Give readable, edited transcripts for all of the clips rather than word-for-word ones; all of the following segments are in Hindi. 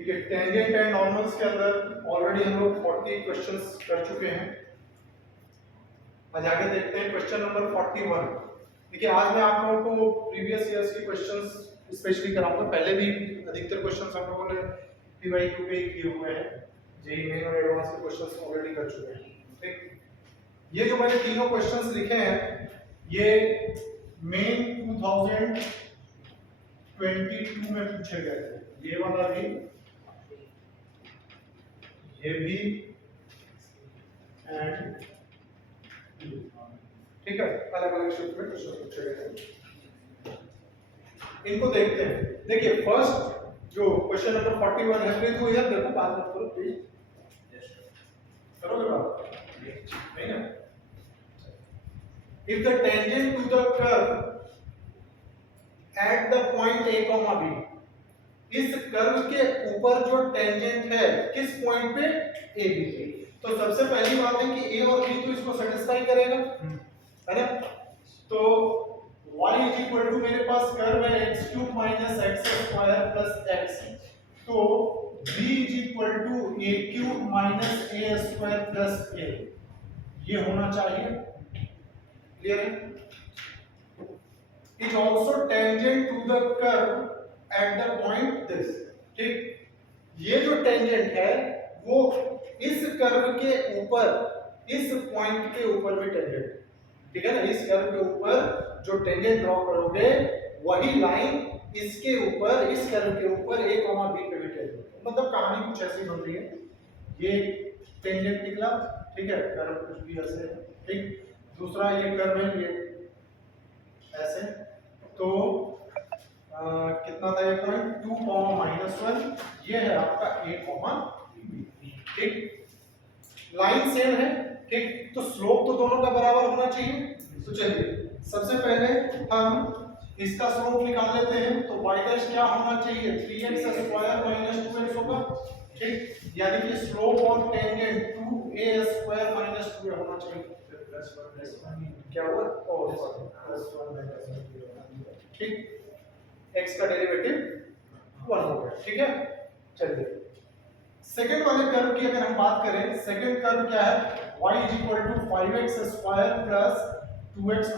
ठीक है, टेंजेंट एंड नॉर्मल्स के अंदर ऑलरेडी हम लोग 40 क्वेश्चंस कर चुके हैं। आज आगे देखते हैं क्वेश्चन नंबर 41। देखिए आज मैं आप लोगों को प्रीवियस ईयर्स के क्वेश्चंस स्पेशली कराऊंगा। पहले भी अधिकतर क्वेश्चंस हम लोगों ने पीवाईक्यू पे किए हुए हैं, जेईई मेन और एडवांस के क्वेश्चंस ऑलरेडी कर चुके हैं। ठीक, ये जो मैंने तीनों क्वेश्चंस लिखे हैं ये मेन 2022 में पूछे गए थे। ये वाला भी, ये भी एंड ठीक है, अलग अलग शिफ्ट में क्वेश्चन पूछे गए थे। इनको देखते हैं। देखिए फर्स्ट जो क्वेश्चन नंबर 41 है, प्लीज वो इधर देखो, बात मत करो प्लीज। करोगे बात? नहीं ना? If the tangent to the curve at the point a, b, इस कर्व के ऊपर जो टेंजेंट है किस पॉइंट पे? ए बी पे। तो सबसे पहली बात है कि ए और बी तो इसको सेटिस्फाई करेगा, है ना? तो y मेरे पास कर्व है x³ - x² + x, तो b a³ - a² + a, ये होना चाहिए। क्लियर है? is also tangent to the curve at the point this। ठीक, ये जो टेंजेंट है वो इस कर्व के ऊपर, इस पॉइंट के ऊपर भी टेंजेंट, ठीक है ना? इस कर्व के ऊपर जो टेंजेंट ड्रॉ करोगे वही लाइन इसके ऊपर, इस कर्व के ऊपर a, b पे भी टेंजेंट। मतलब कहानी कुछ ऐसी बन रही है, ये टेंजेंट निकला, ठीक है, कर्व कुछ भी ऐसे है, ठीक। दूसरा ये कर्व है, ये ऐसे, तो कितना था ये पॉइंट? 2, -1, ये है आपका a, b, ठीक। लाइन सेम है, ठीक, तो स्लोप तो दोनों का बराबर होना चाहिए। तो चलिए सबसे पहले हम इसका स्लोप निकाल लेते हैं। तो y' क्या होना चाहिए? 3x² - 2x होगा, ठीक। यानी कि slope of tangent 2a² - 2a होना चाहिए। क्या हुआ? ठीक, x का डेरिवेटिव 1 हो गया, ठीक है। चलिए सेकंड वाले कर्व की अगर हम बात करें, सेकंड कर्व क्या है? y = 5x² + 2x -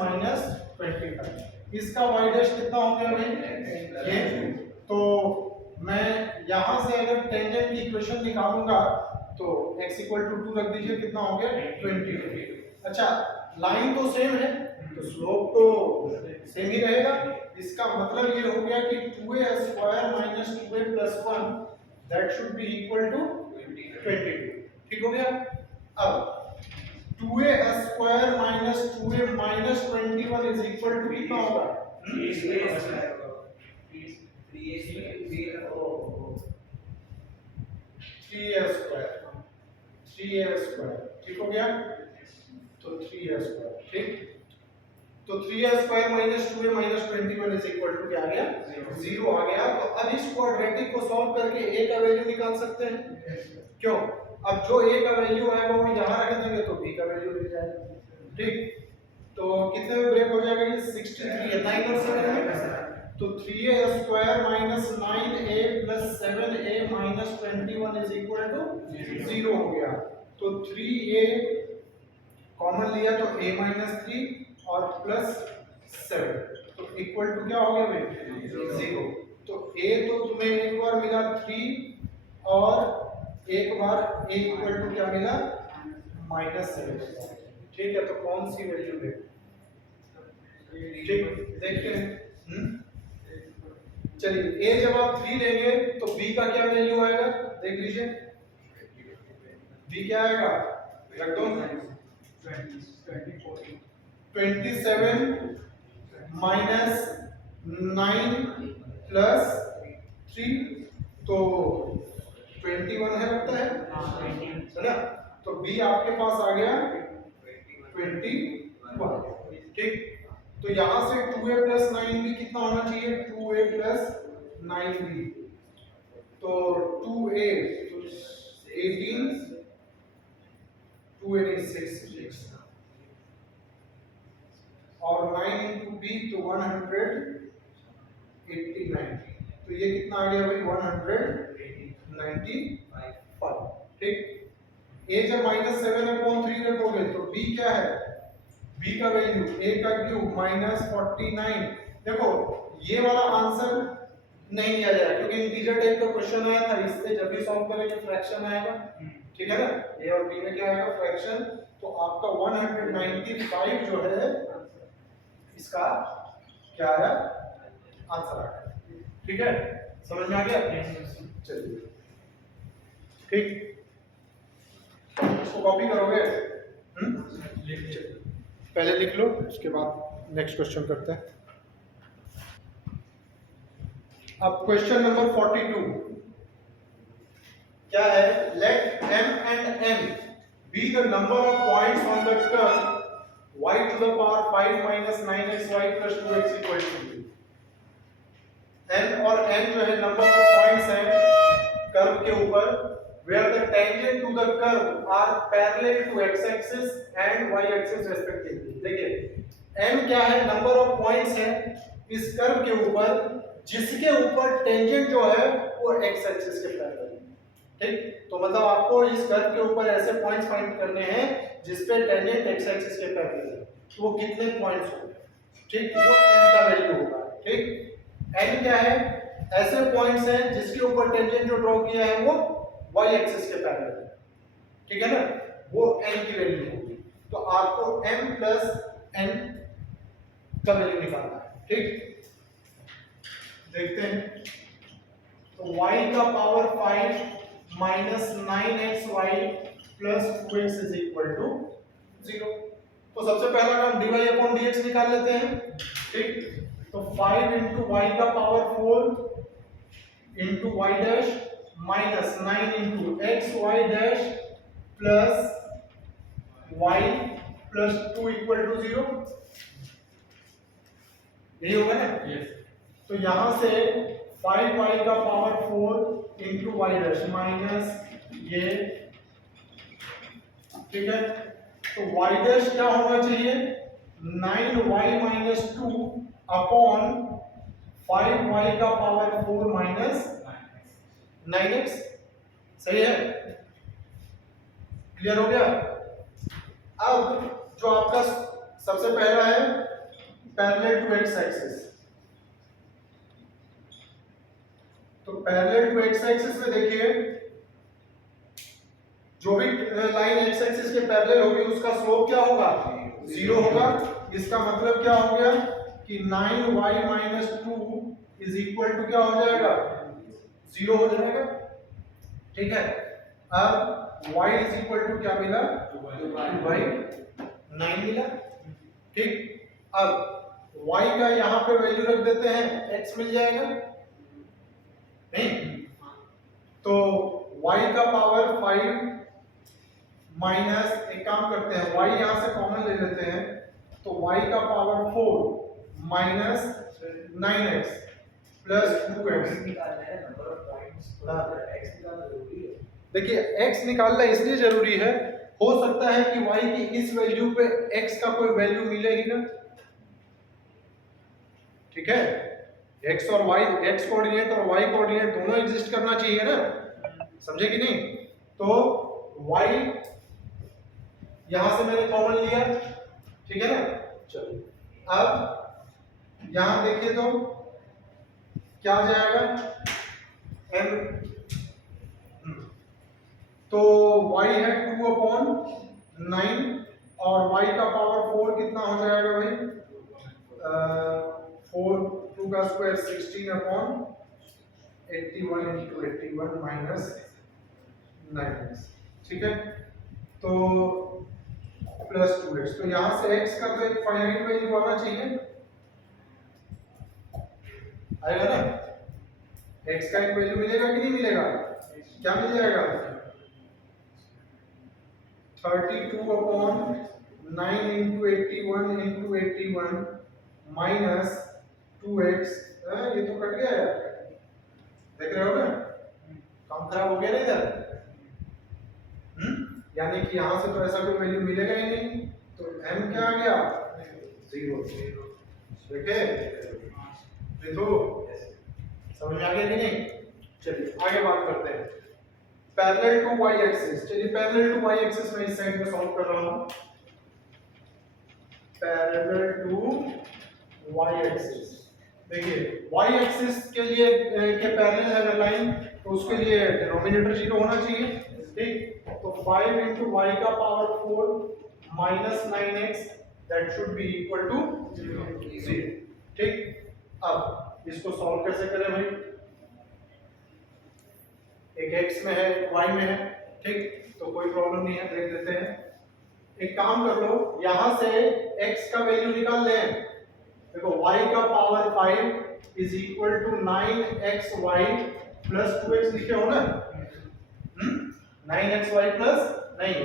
25। इसका y' कितना हो गया भाई? ये। तो मैं यहां से अगर टेंजेंट की इक्वेशन निकालूंगा तो x = 2 रख दीजिए, कितना हो गया? 20। अच्छा, लाइन तो सेम है तो स्लोप तो सेम ही रहेगा। इसका मतलब ये हो गया कि 2a² - 2a + 1 that should be equal to 22। ठीक हो गया? अब 2a² - 2a - 21 is equal to कितना होगा? 3a²। ठीक हो गया? तो 3a², ठीक। तो 3a² - 2a - 21 is equal to क्या आ गया? 0 आ गया। तो अब इस क्वाड्रेटिक को सॉल्व करके a का वैल्यू निकाल सकते हैं। क्यों? अब जो a का वैल्यू आएगा वो यहां रख देंगे तो b का वैल्यू मिल जाएगा, ठीक। तो कितने में ब्रेक हो जाएगा ये? 63 है, 9 और 7 में। तो 3a² - 9a + 7a - 21 is equal to 0 हो गया। तो 3a कॉमन लिया तो a - 3 और +7, तो इक्वल टू क्या हो गया भाई? 0। तो a तो तुम्हें एक बार मिला 3 और एक बार a इक्वल टू क्या मिला? -7। ठीक है, तो कौन सी वैल्यू ले? ठीक, देखते हैं। चलिए a जब आप 3 लेंगे तो b का क्या वैल्यू आएगा? देख लीजिए, b क्या आएगा? रख दो 27 - 9 + 3, तो 21 है, लगता है ना? तो b आपके पास आ गया 21, ठीक। तो यहां से 2a + 9b कितना होना चाहिए? 2a + 9b, तो 2a तो 18, 2 8 6 और 9 × b तो 189। तो ये कितना आ गया भाई? 189। 95, ठीक। a जब -7/3 रखोगे तो b क्या है, b का वैल्यू a का क्यूब -49। देखो ये वाला आंसर नहीं लिया जाएगा क्योंकि इंटीजर टाइप का क्वेश्चन आया था, इससे जब भी सॉल्व करेंगे फ्रैक्शन आएगा, ठीक है ना। a और b में क्या आएगा, फ्रैक्शन। तो आपका 195 जो है इसका क्या है, आंसर आ गया, ठीक है। समझ में आ गया, चलिए ठीक। इसको कॉपी करोगे, पहले लिख लो, उसके बाद नेक्स्ट क्वेश्चन करते हैं। अब क्वेश्चन नंबर 42 क्या है, late m and n be the number of points on the curve y to the power 5 minus 9xy plus 2x equal to 2। n और n जो है नंबर ऑफ पॉइंट्स हैं कर्व के ऊपर, where the tangent to the curve are parallel to x axis and y axis respectively। देखिए n क्या है, नंबर ऑफ पॉइंट्स हैं इस कर्व के ऊपर जिसके ऊपर टेंजेंट जो है वो x एक्सिस के पैरेलल है, ठीक। तो मतलब आपको इस कर्व के ऊपर ऐसे पॉइंट्स फाइंड करने हैं जिस पे टेंजेंट x एक्सिस के पैरेलल है, तो वो कितने पॉइंट्स होंगे, ठीक, वो n का वैल्यू होगा, ठीक। n क्या है, ऐसे पॉइंट्स हैं जिसके ऊपर टेंजेंट जो ड्रॉ किया है वो y एक्सिस के पैरेलल है, ठीक है ना, वो n की वैल्यू होगी। तो आपको m प्लस n का वैल्यू निकालना है, ठीक। देखते हैं, तो y का power 5 minus 9xy plus 2x is equal to 0। तो सबसे पहला काम dy अपॉन dx निकाल लेते हैं, ठीक। तो 5 इंटू y का power 4 into y dash minus 9 into X Y dash plus y plus 2 equal to 0। यही होगा ना, यस। तो यहां से 5y का power 4 into Y dash minus ये, ठीक है। तो y डैश क्या होना चाहिए, 9y माइनस 2 अपॉन 5y का पावर 4 माइनस 9x। सही है, क्लियर हो गया। अब जो आपका सबसे पहला है पैरेलल टू x एक्सिस, तो पैरेलल टू x एक्सिस में देखिए जो भी लाइन x एक्सिस के पैरेलल होगी उसका स्लोप क्या होगा, 0 होगा। इसका मतलब क्या हो गया कि 9y minus 2 is equal to क्या हो जाएगा, 0 हो जाएगा, ठीक है। अब y इज इक्वल टू क्या मिला, 2/9 मिला, ठीक। अब y का यहाँ पे वैल्यू रख देते हैं, x मिल जाएगा नहीं, तो y का पावर 5 माइनस, एक काम करते हैं y यहां से कॉमन ले लेते हैं, तो y का power 4 minus 9x plus 2x निकालना है, नंबर ऑफ पॉइंट्स x निकालना जरूरी है। देखिए x निकालना इसलिए जरूरी है, हो सकता है कि y की इस वैल्यू पे x का कोई वैल्यू मिले ही ना, ठीक है। x और y, x कोऑर्डिनेट और y कोऑर्डिनेट दोनों एग्जिस्ट करना चाहिए ना, समझे कि नहीं। तो y यहां से मैंने कॉमन लिया, ठीक है ना। चलो अब यहां देखिए तो क्या आ जाएगा, m, तो y है 2/9 और y का पावर 4 कितना हो जाएगा भाई, 4 2 का स्क्वायर 16/81 इंटू 81 माइनस 9x, ठीक है। तो प्लस 2x, तो यहां से x का तो एक फाइनाइट वैल्यू आना चाहिए, आएगा ना, x का एक वैल्यू मिलेगा कि नहीं मिलेगा, क्या मिल जाएगा, 32/9 इंटू 81 इंटू 81 माइनस 2x। ये तो कट गया यार, देख रहे हो ना, काम खराब हो गया ना इधर, यानी कि यहां से तो ऐसा कोई वैल्यू मिलेगा ही नहीं, तो m क्या आ गया, 0। देखे, देखो समझ में आ गया कि नहीं। चलिए आगे बात करते हैं। Parallel to Y axis. चलिए पैरेलल टू वाई एक्सिस में इस साइड में सॉल्व कर रहा हूं। पैरेलल टू वाई एक्सिस, देखिए वाई एक्सिस के लिए के पैरेलल है अगर लाइन तो उसके लिए डिनोमिनेटर 0 होना चाहिए, ठीक। तो 5 into y का power 4 minus 9x that should be equal to 0, ठीक। अब इसको सॉल्व कैसे करें भाई, एक x में है एक y में है, ठीक। तो कोई प्रॉब्लम नहीं है, देख लेते हैं। एक काम कर लो, यहां से x का वैल्यू निकाल लें। देखो y का power 5 is equal to 9xy plus 2x लिखे हो ना, 9xy प्लस 9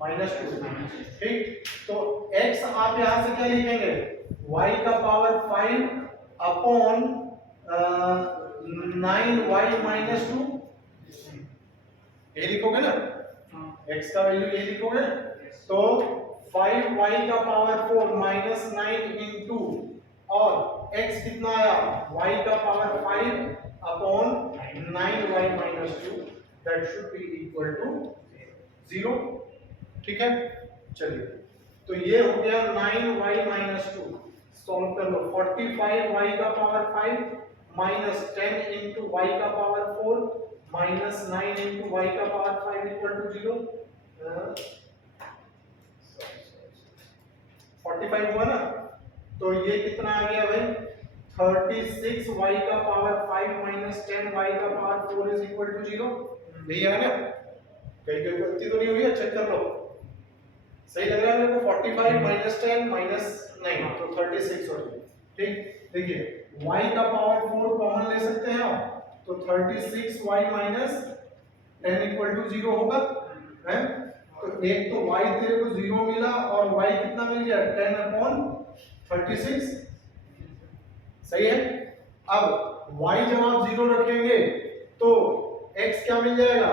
माइनस 2, ठीक। तो x आप यहां से क्या लिखेंगे, y का पावर 5 अपॉन 9y माइनस 2, ये लिखोगे ना, x का वैल्यू ये लिखोगे। तो 5y का पावर 4 माइनस 9 इंटू और x कितना आया, y का power 5 upon 9y minus 2 that should be equal to 0, ठीक है। चलिए तो ये हो गया 9y माइनस 2, सॉल्व कर लो। 45y का पावर 5 माइनस 10 इंटू y का पावर 4 माइनस 9 इंटू y का पावर 5 इक्वल टू 0। 45 हुआ ना, तो ये कितना आ गया भाई, 36y का पावर 5 माइनस 10y का पावर 4 इज इक्वल टू 0। यही है ना, कहीं कोई गलती तो नहीं हुई है, चेक कर लो। सही लग रहा है मेरे को, 45 माइनस 10 माइनस 9 तो 36 हो गया, ठीक। देखिए y का पावर 4 कॉमन ले सकते हैं आप, तो 36y माइनस 10 इक्वल टू 0 होगा, है। तो एक तो y तेरे को 0 मिला और y कितना मिल गया, 10 अपॉन 36, सही है। अब y जब आप 0 रखेंगे तो x क्या मिल जाएगा,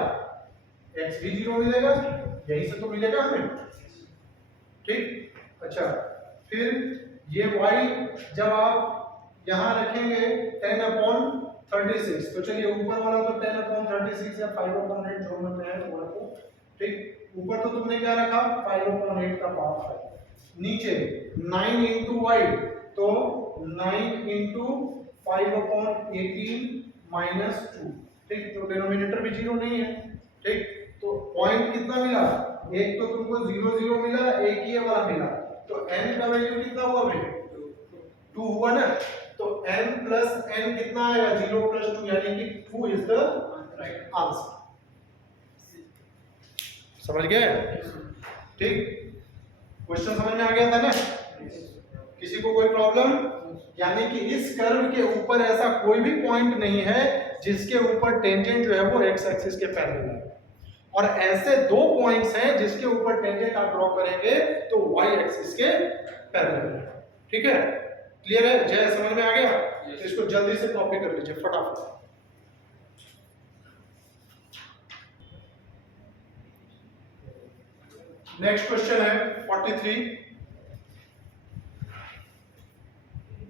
x भी 0 मिलेगा, यही से तो मिलेगा हमें, ठीक। अच्छा फिर ये y जब आप यहां रखेंगे 10 अपॉन 36, तो चलिए ऊपर वाला तो 10 अपॉन 36 या 5 अपॉन 8 जो में है वो रखो, ठीक। ऊपर तो तुमने क्या रखा, 5 अपॉन 8 का पावर 5, नीचे 9 इंटू वाई, तो 9 इंटू 5 अपॉन 18 माइनस 2, ठीक। तो डिनोमिनेटर भी 0 नहीं है, ठीक। तो पॉइंट कितना मिला, एक तो तुमको 0 0 मिला, एक ये वाला मिला, तो n का वैल्यू कितना हुआ भाई, 2 हुआ ना। तो n प्लस n कितना आएगा, 0 प्लस 2 यानी कि 2 इज द राइट आंसर। समझ गए, ठीक। क्वेश्चन समझ में आ गया था ना, किसी को कोई प्रॉब्लम, यानी कि इस कर्व के ऊपर ऐसा कोई भी पॉइंट नहीं है जिसके ऊपर टेंजेंट जो है वो x एक्सिस के पैरेलल है, और ऐसे दो पॉइंट्स हैं जिसके ऊपर टेंजेंट आप ड्रॉ करेंगे तो y एक्सिस के पैरेलल है, ठीक है। क्लियर है, जय समझ में आ गया। तो इसको जल्दी से कॉपी कर लीजिए फटाफट। नेक्स्ट क्वेश्चन है 43।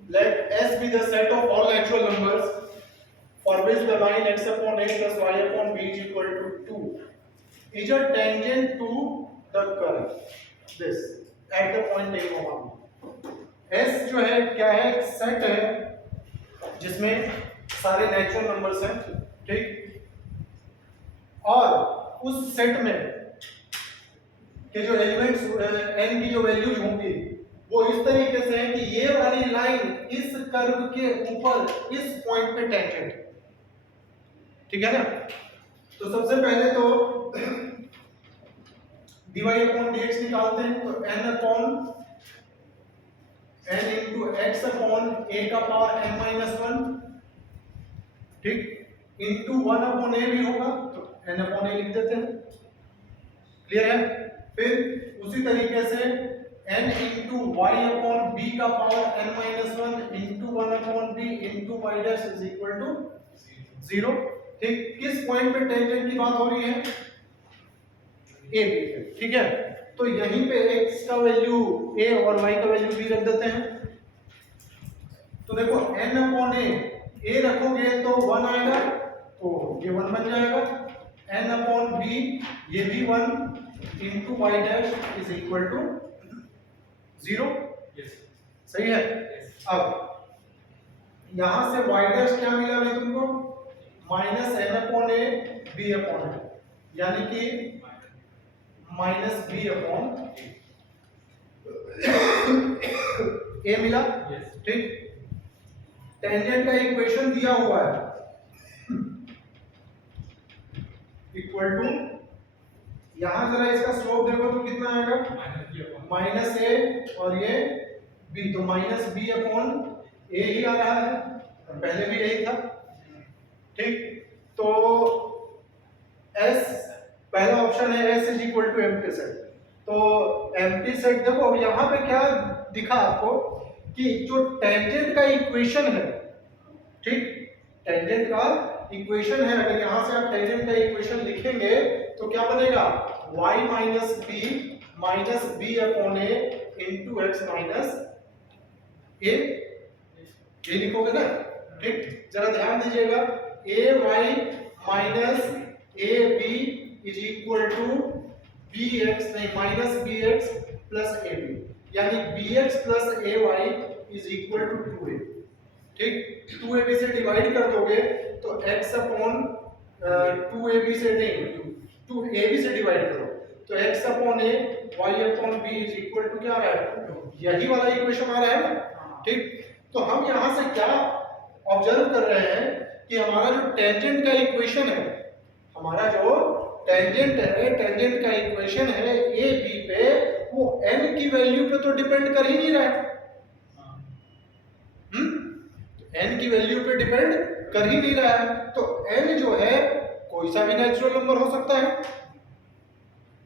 Let S be the set of all natural numbers for which the line x upon a plus y upon b is equal to 2 is a tangent to the curve this at the point a comma b। S जो है क्या है, एक सेट है जिसमें सारे नेचुरल नंबर्स हैं, ठीक। और उस सेट में के जो एलिमेंट्स n की जो वैल्यूज होंगी वो इस तरीके से है कि ये वाली लाइन इस कर्व के ऊपर इस पॉइंट पे टेंजेंट है, ठीक है ना। तो सबसे पहले तो dy अपॉन dx निकालते हैं, तो n upon n into x upon a का पावर n माइनस 1, ठीक, इंटू 1 अपॉन a भी होगा तो n अपॉन a लिख देते हैं, क्लियर है। फिर उसी तरीके से n into Y upon B का power n minus 1 into 1 upon B into Y dash is equal to 0, ठीक। किस पॉइंट पे टेंजेंट की बात हो रही है, ए बी पे, ठीक है। तो यहीं पे x का वैल्यू a और y का वैल्यू b रख देते हैं। तो देखो n अपॉन a रखोगे तो 1 आएगा, तो ये 1 बन जाएगा, n अपॉन b ये भी 1 into Y dash is equal to 0। सही है। अब यहां से वाई डैश क्या मिला भाई तुमको, minus N upon A B upon A, यानी कि माइनस बी अपॉन ए मिला। ठीक, टेंजेंट का इक्वेशन दिया हुआ है इक्वल टू, यहां जरा इसका स्लोप देखो तो कितना आएगा, माइनस ए और ये बी, तो माइनस बी अपॉन ए ही आ रहा है, पहले भी यही था। ठीक, तो एस पहला ऑप्शन है S is equal to empty set. तो एम्प्टी सेट देखो अब यहां पे क्या दिखा आपको कि जो टेंजेंट का इक्वेशन है, ठीक, टेंजेंट का इक्वेशन है, अगर यहां से आप टेंजेंट का इक्वेशन लिखेंगे तो क्या बनेगा, y minus B upon A into X minus A, ये लिखोगे ना। ठीक, जरा ध्यान दीजिएगा, A Y minus A B is equal to B X, नहीं minus B X plus A B, यानी B X plus A Y is equal to 2a। ठीक, 2ab से डिवाइड कर दोगे तो x अपॉन 2ab से नहीं 2ab से डिवाइड करो तो x upon a y upon b is equal to क्या आ रहा है, यही वाला इक्वेशन आ रहा है ना। ठीक, तो हम यहां से क्या ऑब्जर्व कर रहे हैं कि हमारा जो टेंजेंट का इक्वेशन है, हमारा जो टेंजेंट है, टेंजेंट का इक्वेशन है ए बी पे, वो n की वैल्यू पे तो डिपेंड कर ही नहीं रहा है। n की वैल्यू पे डिपेंड कर ही नहीं रहा है, तो n जो है कोई सा भी नेचुरल नंबर हो सकता है।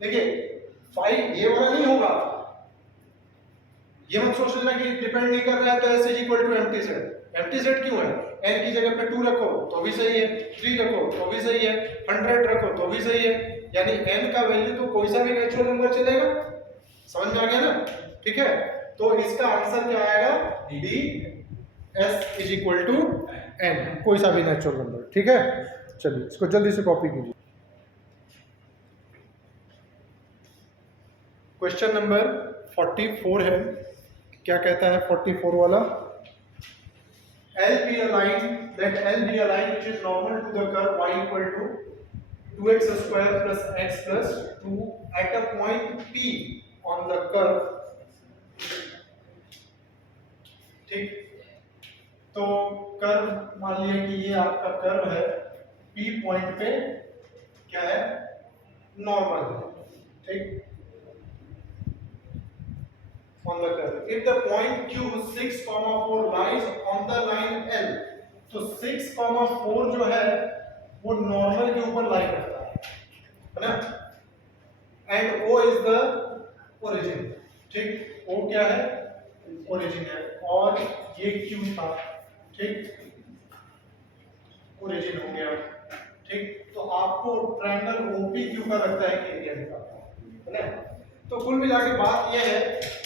देखिए 5 ये वाला नहीं होगा, ये मत सोच लेना कि डिपेंड नहीं कर रहा है तो s is equal to empty set. Empty set क्यों है, n की जगह पे 2 रखो तो भी सही है, 3 रखो तो भी सही है, 100 रखो तो भी सही है, यानी n का वैल्यू तो कोई सा भी नेचुरल नंबर चलेगा। समझ में आ गया ना। ठीक है, तो इसका आंसर क्या आएगा, D s is equal to n, कोई सा भी नेचुरल नंबर। ठीक है, चलिए इसको जल्दी से कॉपी कीजिए। क्वेश्चन नंबर 44 है, क्या कहता है 44 वाला, L be a line which is normal to the curve y equal to 2x square plus x plus 2 at a point P on the curve। ठीक, तो कर्व मान लिया कि ये आपका कर्व है, P पॉइंट पे क्या है, नॉर्मल है। ठीक, on the curve, if the point q 6,4 lies on the line L, तो 6,4 जो है वो नॉर्मल के ऊपर लाई करता है ना, and O is the origin. ठीक, O क्या है, ओरिजिन है, और ये Q था। ठीक, ओरिजिन हो गया। ठीक, तो आपको ट्रायंगल OPQ का लगता है कि एरिया निकालना है ना। तो कुल मिला के बात यह है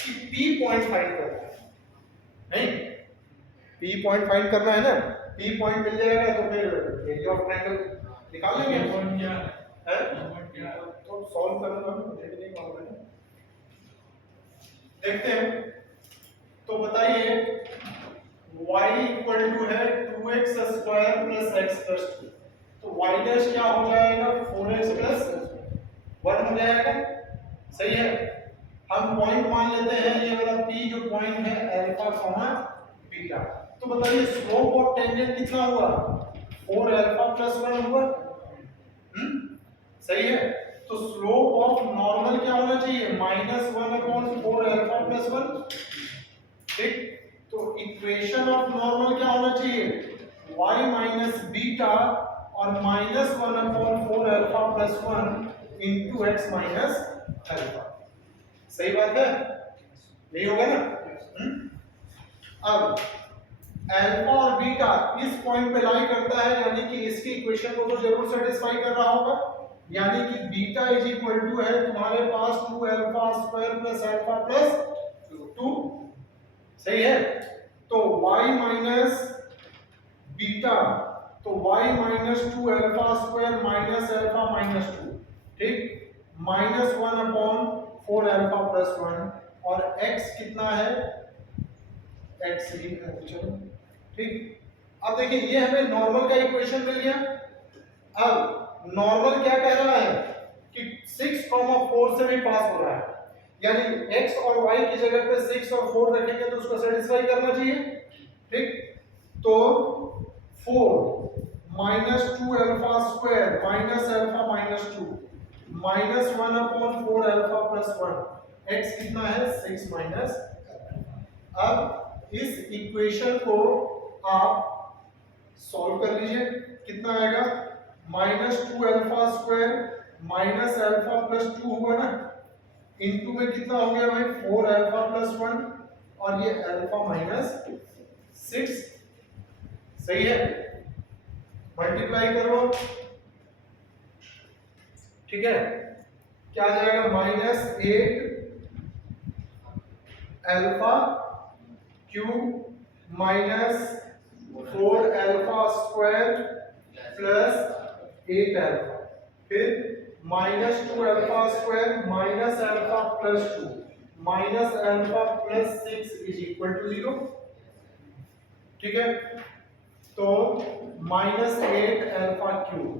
कि P पॉइंट फाइंड करना है, नहीं P पॉइंट फाइंड करना है ना, P पॉइंट मिल जाएगा तो फिर एरिया ऑफ ट्रायंगल निकाल लेंगे। तो सॉल्व करूंगा, मुझे भी नहीं मालूम है, देखते हैं। तो बताइए y इक्वल टू है 2x square plus x plus 2, तो y डैश क्या हो जाएगा, 4x प्लस 1 हो जाएगा। सही है, हम पॉइंट मान लेते हैं ये वाला P जो पॉइंट है अल्फा कॉमा बीटा। तो बताइए स्लोप ऑफ टेंजेंट कितना हुआ, 4 अल्फा प्लस 1 हुआ। सही है, तो स्लोप ऑफ नॉर्मल क्या होना चाहिए, -1 अपॉन 4 अल्फा प्लस 1। ठीक, तो इक्वेशन ऑफ नॉर्मल क्या होना चाहिए, y माइनस बीटा और -1 upon 4 alpha plus 1 into X minus alpha. सही बात है, यही होगा ना। अब अल्फा और बीटा इस पॉइंट पे लाई करता है, यानी कि इसकी इक्वेशन को तो जरूर सेटिस्फाई कर रहा होगा, यानी कि बीटा इज इक्वल टू है तुम्हारे पास 2 alpha square plus alpha plus 2। सही है, तो y माइनस बीटा तो y minus two alpha square minus alpha minus two, ठीक, minus one upon four alpha plus one, और x कितना है, x ही है, चलो ठीक। अब देखिए ये हमें नॉर्मल का इक्वेशन मिल गया। अब नॉर्मल क्या कह रहा है कि 6,4 से भी पास हो रहा है, यानी x और y की जगह पे 6 और 4 रखेंगे तो उसको सेटिस्फाई करना चाहिए, ठीक। तो 4 minus two alpha square minus alpha minus to minus one upon four alpha plus one, x कितना है 6 माइनस। अब इस इक्वेशन को आप सॉल्व कर लीजिए, कितना आएगा, minus two alpha square minus alpha plus to हुआ ना, इनटू में कितना हो गया भाई, फोर अल्फा प्लस वन, और ये अल्फा माइनस सिक्स, सही है, मल्टीप्लाई करो, ठीक है, क्या आ जाएगा, minus eight alpha cube minus four alpha square plus eight alpha, फिर minus two alpha square minus alpha plus two minus alpha plus six is equal to zero, ठीक है। तो minus eight alpha cube,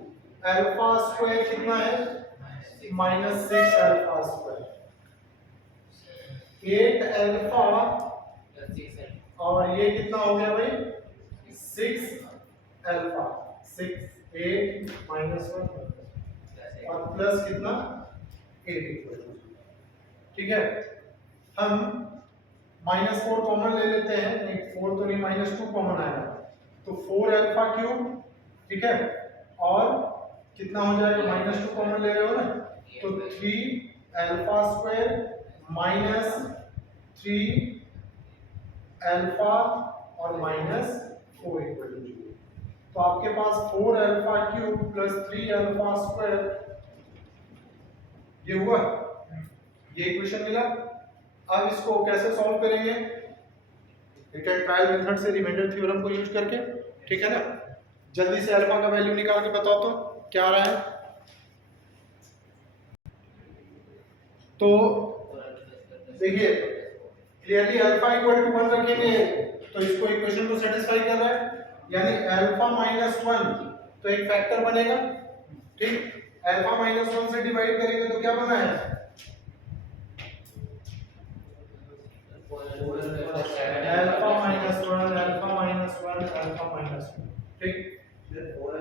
alpha square कितना है, minus six alpha square, eight alpha, और ये कितना हो गया भाई, six alpha, six eight minus one, और प्लस कितना, एट इक्वल टू, ठीक है। हम माइनस फोर कॉमन ले लेते हैं, नहीं फोर तो नहीं, माइनस टू कॉमन आएगा, तो फोर अल्फा क्यूब, ठीक है, और कितना हो जाएगा, माइनस टू कॉमन ले रहे हो ना, तो three alpha square minus three alpha और minus four equal to zero. तो आपके पास four alpha cube plus three alpha square, ये हुआ, ये इक्वेशन मिला। अब इसको कैसे सॉल्व करेंगे, रिटर्न ट्रायल मेथड से रिमाइंडर थ्योरम को यूज करके, ठीक है ना। जल्दी से अल्फा का वैल्यू निकाल के बताओ तो क्या आ रहा है। तो देखिए clearly alpha equal to one रखेंगे तो इसको इक्वेशन को सेटिस्फाई कर रहा है, यानी अल्फा माइनस वन, तो एक फैक्टर बनेगा, ठीक, अल्फा माइनस वन से डिवाइड करेंगे तो क्या बना है, alpha minus one alpha minus one alpha minus one, ठीक, four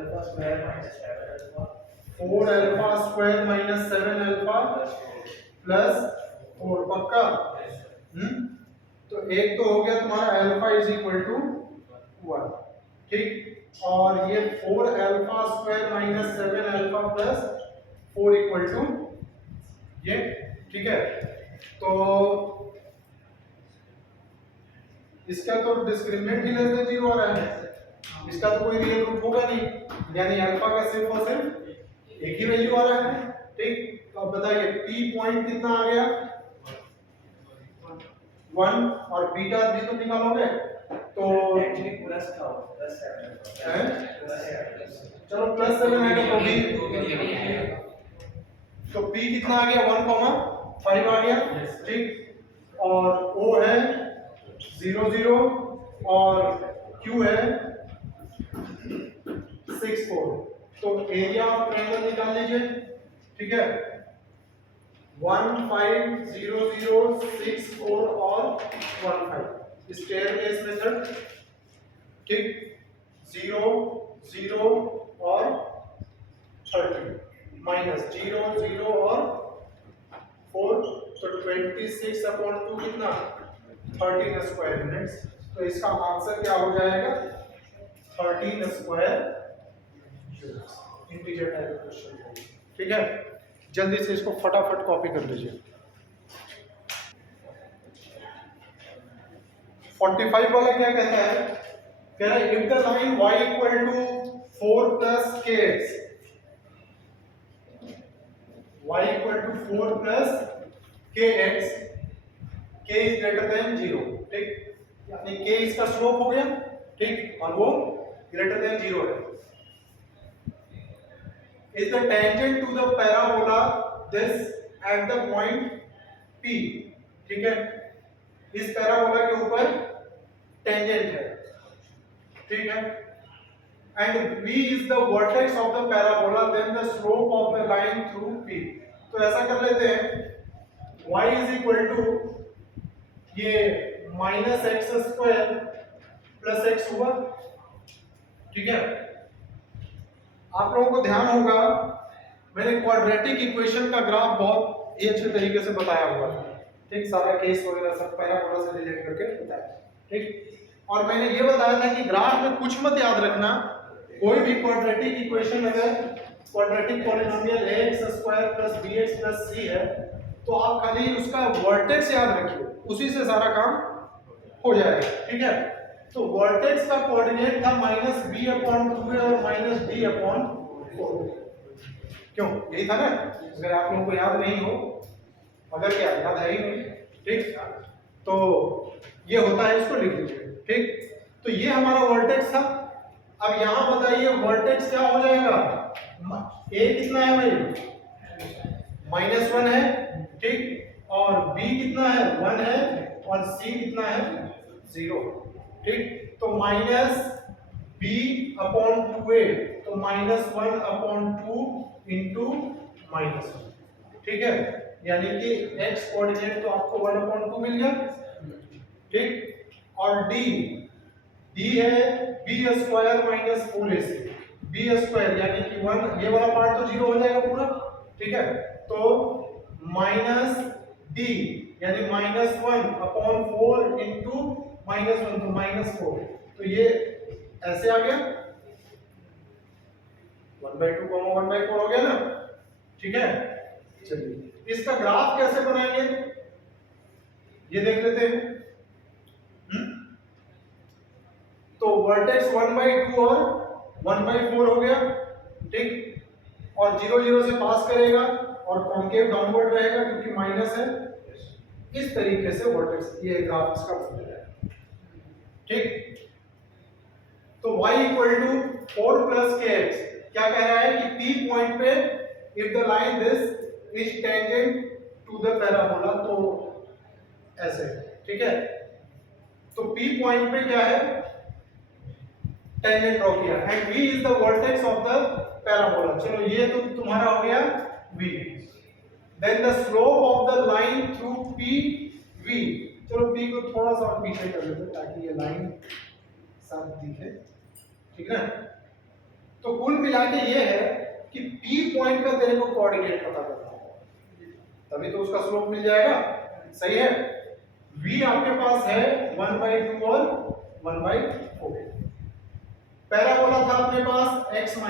alpha square minus seven alpha plus four, पक्का, तो एक तो हो गया तुम्हारा alpha is equal to one, ठीक, और ये four alpha square minus seven alpha plus four equal to ये, ठीक है। तो इसका तो डिस्क्रिमिनेंट ही लेस देन जीरो आ रहा है, इसका तो कोई रियल रूट होगा नहीं, यानी अल्फा का सिर्फ और सिर्फ एक ही वैल्यू आ रहा है, ठीक। तो अब बताइए पी पॉइंट कितना आ गया, वन, और बीटा भी तो निकालोगे, तो प्लस का प्लस सेवन, चलो प्लस सेवन है तो भी, तो पी कितना आ गया, वन कॉमा फाइव आ गया, ठीक, और ओ है जीरो जीरो, और क्यू है सिक्स फोर, तो एरिया ऑफ ट्रायंगल निकाल लीजिए, ठीक है, 150064 और 15 स्टेयरकेस मेथड, ठीक, 0 0 और 30 माइनस 0 0 और 4, तो 26/2 कितना, 13 स्क्वायर यूनिट्स। तो इसका आंसर क्या हो जाएगा, 13 square units, integer type question, ठीक है। जल्दी से इसको फटाफट कॉपी कर लीजिए। 45 वाला क्या कहता है, कह रहा है if the line y equal to 4 plus kx, y equal to 4 plus kx, k is greater than 0, ठीक, यानी k इसका स्लोप हो गया, ठीक, और वो ग्रेटर देन 0 है, is the tangent to the parabola this at the point P, ठीक है, इस पैराबोला के ऊपर टेंजेंट है, ठीक है, and V is the vertex of the parabola, then the slope of the line through P. तो ऐसा कर लेते हैं, y is equal to ये minus x square plus x हुआ, ठीक है। आप लोगों को ध्यान होगा मैंने क्वाड्रेटिक इक्वेशन का ग्राफ बहुत ही अच्छे तरीके से बताया हुआ था, ठीक, सारा केस वगैरह सब पैराबोला से रिलेट करके बताया, ठीक। और मैंने ये बताया था कि ग्राफ में कुछ मत याद रखना, कोई भी क्वाड्रेटिक इक्वेशन अगर quadratic polynomial ax square plus bx plus c है तो आप खाली उसका वर्टेक्स याद रखिए, उसी से सारा काम हो जाएगा, ठीक है। तो वर्टेक्स का कोऑर्डिनेट था -b/2 और -d/4, क्यों, यही था ना। अगर आप लोगों को याद नहीं हो, अगर क्या याद है ही नहीं, ठीक, तो ये होता है, इसको लिख लीजिए, ठीक। तो ये हमारा वर्टेक्स था। अब यहां बताइए वर्टेक्स क्या हो जाएगा, a कितना है भाई, -1 है, ठीक, और b कितना है 1 है, और c कितना है 0, ठीक। तो -b/2a, तो -1/2 इंटू -1, ठीक है, यानी कि x कोऑर्डिनेट तो आपको 1/2 मिल गया, ठीक। और d है b² माइनस 4ac, b² यानी कि 1, ये वाला पार्ट तो 0 हो जाएगा पूरा, ठीक है। तो माइनस d यानी -1/4 इंटू -1, तो -4, तो ये ऐसे आ गया 1/2 1/4 हो गया ना, ठीक है। चलिए इसका ग्राफ कैसे बनाएंगे ये देख लेते हैं। तो वर्टेक्स 1/2 और 1/4 हो गया, ठीक, और 0 0 से पास करेगा और कॉन्केव डाउनवर्ड रहेगा क्योंकि माइनस है, इस तरीके से वर्टेक्स ये ग्राफ इसका बन जाएगा, ठीक। तो y = 4 + kx क्या कह रहा है कि P पॉइंट पे if the line this is tangent to the parabola, तो ऐसे, ठीक है। तो P पॉइंट पे क्या है, टेंजेंट ड्रॉ किया, and V is the vertex of the parabola. चलो ये तो तुम्हारा हो गया V, then the slope of the line through P V। चलो P को थोड़ा सा पीछे कर लेते हैं ताकि ये लाइन साफ दिखे, ठीक है। तो कुल मिला के ये है कि P पॉइंट का तेरे को कोऑर्डिनेट पता करना है, तभी तो उसका स्लोप मिल जाएगा, सही है। V आपके पास है 1/2 और 1/4, पैराबोला था अपने पास x - x²,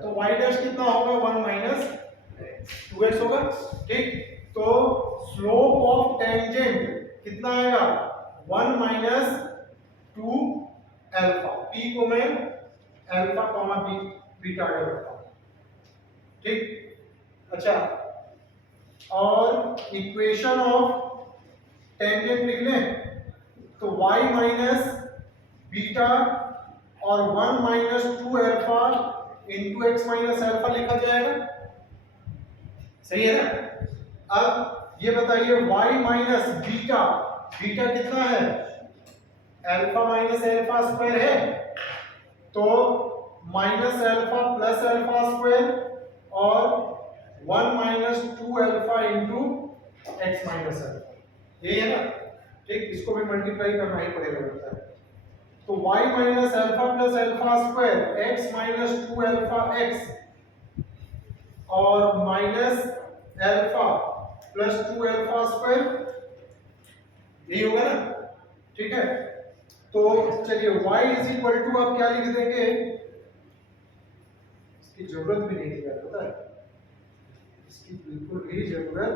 तो y डैश कितना होगा 1 - 2x होगा, ठीक। तो स्लोप ऑफ टेंजेंट कितना आएगा 1 - 2 अल्फा, p को मैं अल्फा कॉमा बीटा रखता हूं, ठीक। अच्छा, और इक्वेशन ऑफ टेंजेंट लिख लें, तो y - बीटा और 1 - 2 अल्फा इंटू x - अल्फा लिखा जाएगा, सही है ना। अब ये बताइए y - बीटा, बीटा कितना है अल्फा - अल्फा² है, तो -अल्फा + अल्फा² और 1 - 2 अल्फा इंटू x - अल्फा, यही है ना, ठीक। इसको भी मल्टीप्लाई करना ही पड़ेगा लगता है। तो y - alpha + अल्फा² x - 2 alpha x और -अल्फा + 2 अल्फा², यही होगा ना, ठीक है। तो चलिए y = आप क्या लिख देंगे, इसकी जरूरत भी नहीं थी यार, पता है, इसकी बिल्कुल भी जरूरत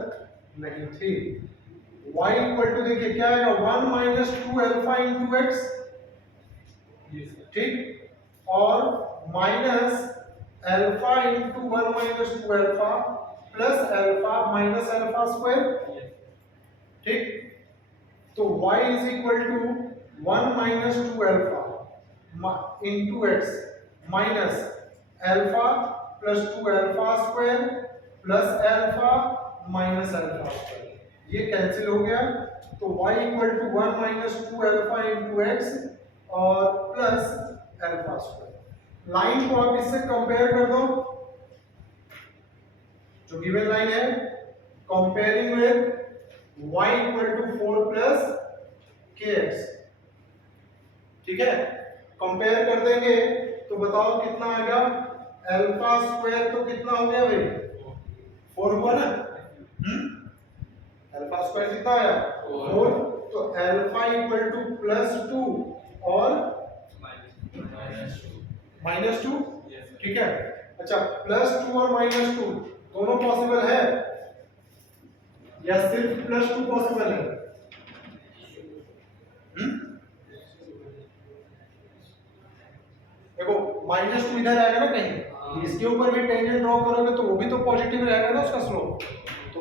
नहीं थी। y = देखिए क्या आएगा 1 - 2 अल्फा इंटू x, ठीक, और -alpha into 1 - 2 alpha plus alpha -alpha, ठीक। तो y = 1 - 2 alpha into x minus alpha plus 2 alpha square plus alpha minus alpha square, ये कैंसिल हो गया। तो y equal to 1 minus 2 alpha into X और प्लस अल्फा स्क्वायर। लाइन को आप इससे कंपेयर कर दो, जो गिवन लाइन है, comparing with y equal to 4 plus kx, ठीक है। कंपेयर कर देंगे तो बताओ कितना आ गया, अल्फा स्क्वायर तो कितना हो गया भाई, 4 हुआ ना, अल्फा स्क्वायर कितना आया 4, तो अल्फा इक्वल टू प्लस 2 और माइनस 2, ठीक है। अच्छा, प्लस 2 और माइनस 2 दोनों पॉसिबल है या सिर्फ प्लस 2 पॉसिबल है? देखो माइनस 2 इधर आएगा ना कहीं, इसके ऊपर भी टेंजेंट ड्रॉ करोगे तो वो भी तो पॉजिटिव रहेगा ना उसका स्लोप, तो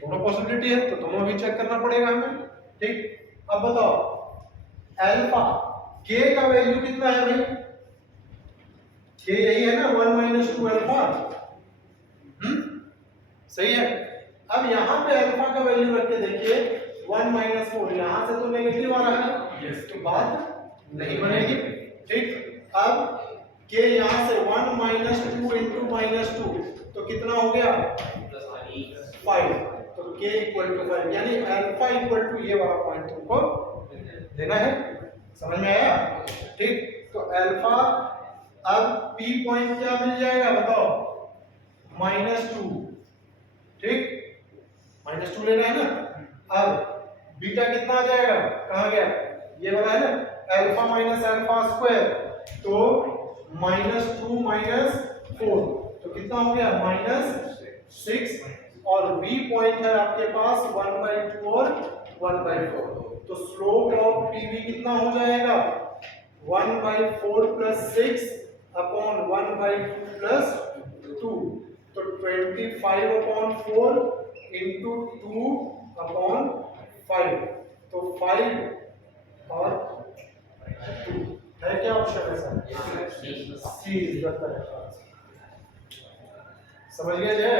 दोनों पॉसिबिलिटी है, तो दोनों भी चेक करना पड़ेगा हमें, ठीक। अब बताओ अल्फा k का वैल्यू कितना है भाई, k यही है ना 1 माइनस 2 अल्फा, सही है। अब यहाँ पे अल्फा का वैल्यू रख के देखिए 1 माइनस 4, यहाँ से तो नेगेटिव आ रहा है, तो बात नहीं बनेगी, ठीक। अब k यहाँ से 1 माइनस 2 इंटू माइनस 2 तो कितना हो गया 5, तो k इक्वल टू 5, यानी अल्फा इक्वल टू ये वाला पॉइंट तुमको देना है, समझ में आया, ठीक। तो अल्फा, अब p पॉइंट क्या मिल जाएगा बताओ, -2, ठीक, -2 लेना है ना। अब बीटा कितना आ जाएगा, कहाँ गया, ये वाला है ना, अल्फा माइनस अल्फा स्क्वायर, तो -2 माइनस 4, तो कितना हो गया -6, और v पॉइंट है आपके पास 1/2 और 1/4, तो स्लोप ऑफ pv कितना हो जाएगा 1/4 प्लस 6 अपॉन 1/2 प्लस 2, तो 25/4 इंटू 2 अपॉन 5, तो 5 और 2 है, क्या ऑप्शन है sir, C is the correct answer. समझ गए जय?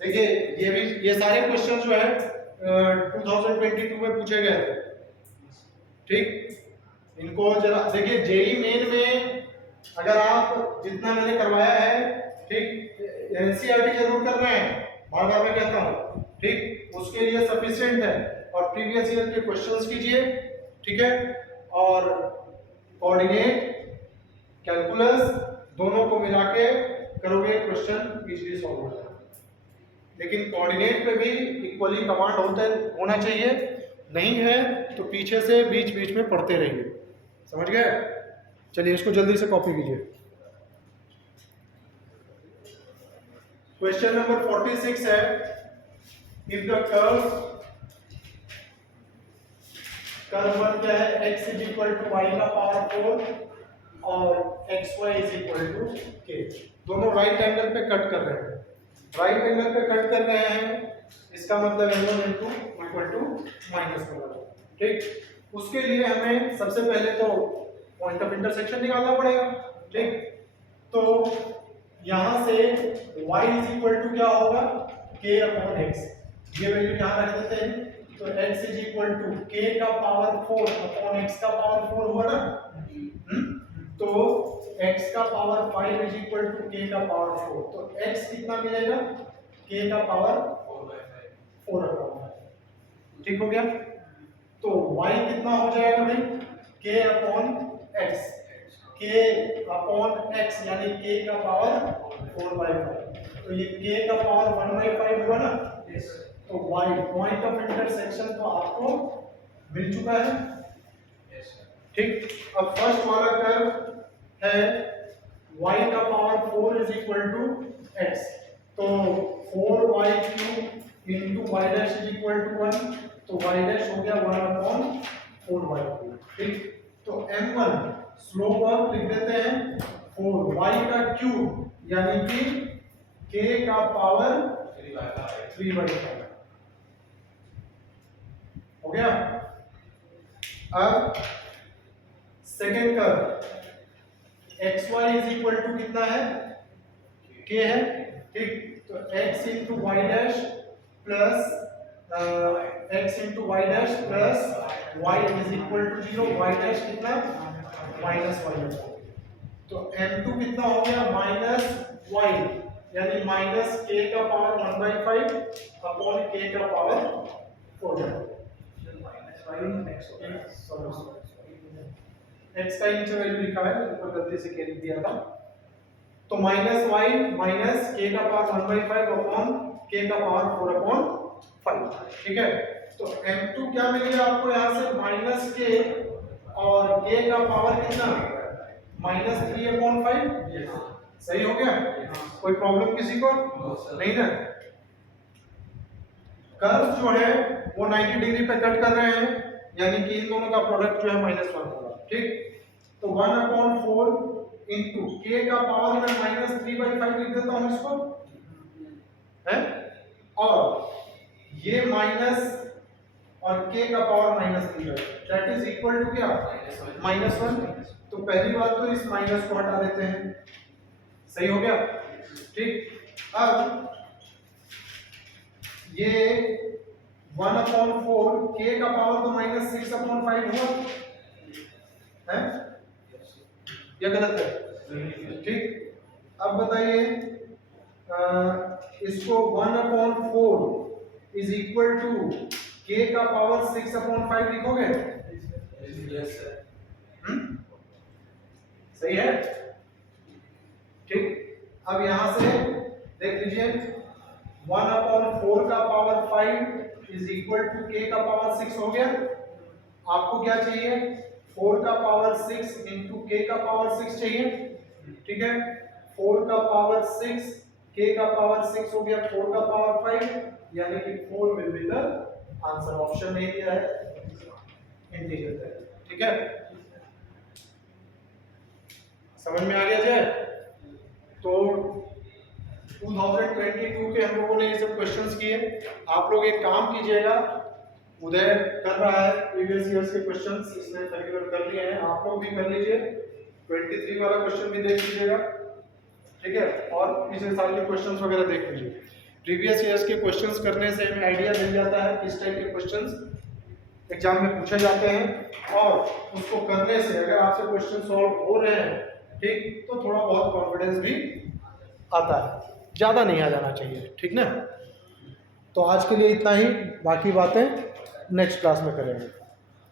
देखिए ये सारे क्वेश्चन जो है 2022 में पूछे गए थे, ठीक। इनको जरा देखिए, जेई मेन में अगर आप जितना मैंने करवाया है, ठीक, एनसीईआरटी जरूर करना है, बार बार मैं कहता हूँ, ठीक, उसके लिए सफिशिएंट है, और प्रीवियस ईयर के क्वेश्चंस कीजिए, ठीक है, और कोऑर्डिनेट कैलकुलस दोनों को मिला के करोगे, क्वेश्चन इजीली सॉल्व हो जाएगा। लेकिन कोऑर्डिनेट पे भी इक्वली कमांड होना चाहिए, नहीं है तो पीछे से बीच बीच में पढ़ते रहिए, समझ गए। चलिए इसको जल्दी से कॉपी कीजिए। क्वेश्चन नंबर 46 है, इफ द कर्व वन क्या है, x is equal to y का पावर 4 और xy is equal to k, दोनों राइट एंगल पे कट कर रहे हैं, राइट एंगल पे कट कर रहे हैं, इसका मतलब m1 इक्वल टू -1, ठीक। उसके लिए हमें सबसे पहले तो पॉइंट ऑफ इंटरसेक्शन निकालना पड़ेगा, ठीक। तो यहाँ से y इज इक्वल टू क्या होगा, k अपॉन x, ये वैल्यू यहाँ रख देते हैं, तो x is equal to k का पावर 4 अपॉन x का पावर 4 हुआ ना, तो x का power 5 is equal to k का पावर 4, तो x कितना मिलेगा, k का पावर 4 अपॉन 5, ठीक हो गया। तो y कितना हो जाएगा भाई, k upon x, k upon x यानी k का पावर 4/5, तो ये k का पावर 1/5 हुआ ना, तो y पॉइंट ऑफ इंटरसेक्शन तो आपको मिल चुका है, ठीक। अब फर्स्ट वाला कर्व है y का power 4 is equal to x, तो 4y³ into y dash is equal to 1, तो y डैश हो गया 1/4y³, ठीक। तो m1 स्लोप ऑफ लिख देते हैं 4y का क्यूब, यानी कि k का पावर 3/5 हो गया। अब second curve X Y is equal to कितना है, के है, ठीक। तो x into Y dash plus x into Y dash plus y is equal to 0, Y dash कितना माइनस वाई। तो m2 कितना हो गया माइनस y, यानी माइनस k का पावर 1/5 अपॉन k का पावर 4। x का नीचे वैल्यू लिखा है, ऊपर गलती से k लिख दिया था। तो माइनस वाई माइनस के का पावर 1/5 अपॉन के का पावर 4/5, ठीक है। तो m2 क्या मिल गया आपको यहाँ से माइनस के और के का पावर कितना माइनस 3/5, सही हो गया। कोई प्रॉब्लम किसी को नहीं ना। कर्व जो है वो 90 डिग्री पे कट कर रहे हैं, यानी कि इन दोनों का प्रोडक्ट जो है -1 होगा, ठीक। तो 1/4 इंटू के का पावर में -3/5 लिख देता हूं इसको, है, और ये माइनस और के का power -3 that is equal to क्या -1। तो पहली बात तो इस माइनस को हटा देते हैं, सही हो गया, ठीक। अब ये 1/4 के का पावर तो -6/5 हुआ है, या गलत है, ठीक। अब बताइए इसको 1/4 इज इक्वल टू के का पावर 6/5 लिखोगे? Yes sir. सही है, ठीक। अब यहां से देख लीजिए 1/4 का पावर 5 इज इक्वल टू के का पावर 6 हो गया। आपको क्या चाहिए 4 का पावर 6 इंटू के का पावर 6 चाहिए, ठीक है। 4 का पावर 6 के का पावर 6 हो गया 4 का पावर 5, यानी कि 4 will be the answer. Option नहीं दिया है, इंटीग्रल, ठीक है। समझ में आ गया जाए तो 2022 के हम लोगों ने ये सब क्वेश्चंस किए। आप लोग एक काम कीजिएगा, उदय कर रहा है प्रीवियस ईयर्स के क्वेश्चंस, इसने तकरीबन कर लिए हैं, आप लोग भी कर लीजिए। 23 वाला क्वेश्चन भी देख लीजिएगा, ठीक है, और पिछले साल के क्वेश्चंस वगैरह देख लीजिए। प्रीवियस ईयर्स के क्वेश्चंस करने से हमें आइडिया मिल जाता है किस टाइप के क्वेश्चंस एग्जाम में पूछे जाते हैं, और उसको करने से अगर आपसे क्वेश्चन सॉल्व हो रहे हैं, ठीक, तो थोड़ा बहुत कॉन्फिडेंस भी आता है, ज़्यादा नहीं आ जाना चाहिए, ठीक ना। तो आज के लिए इतना ही, बाकी बातें नेक्स्ट क्लास में करेंगे।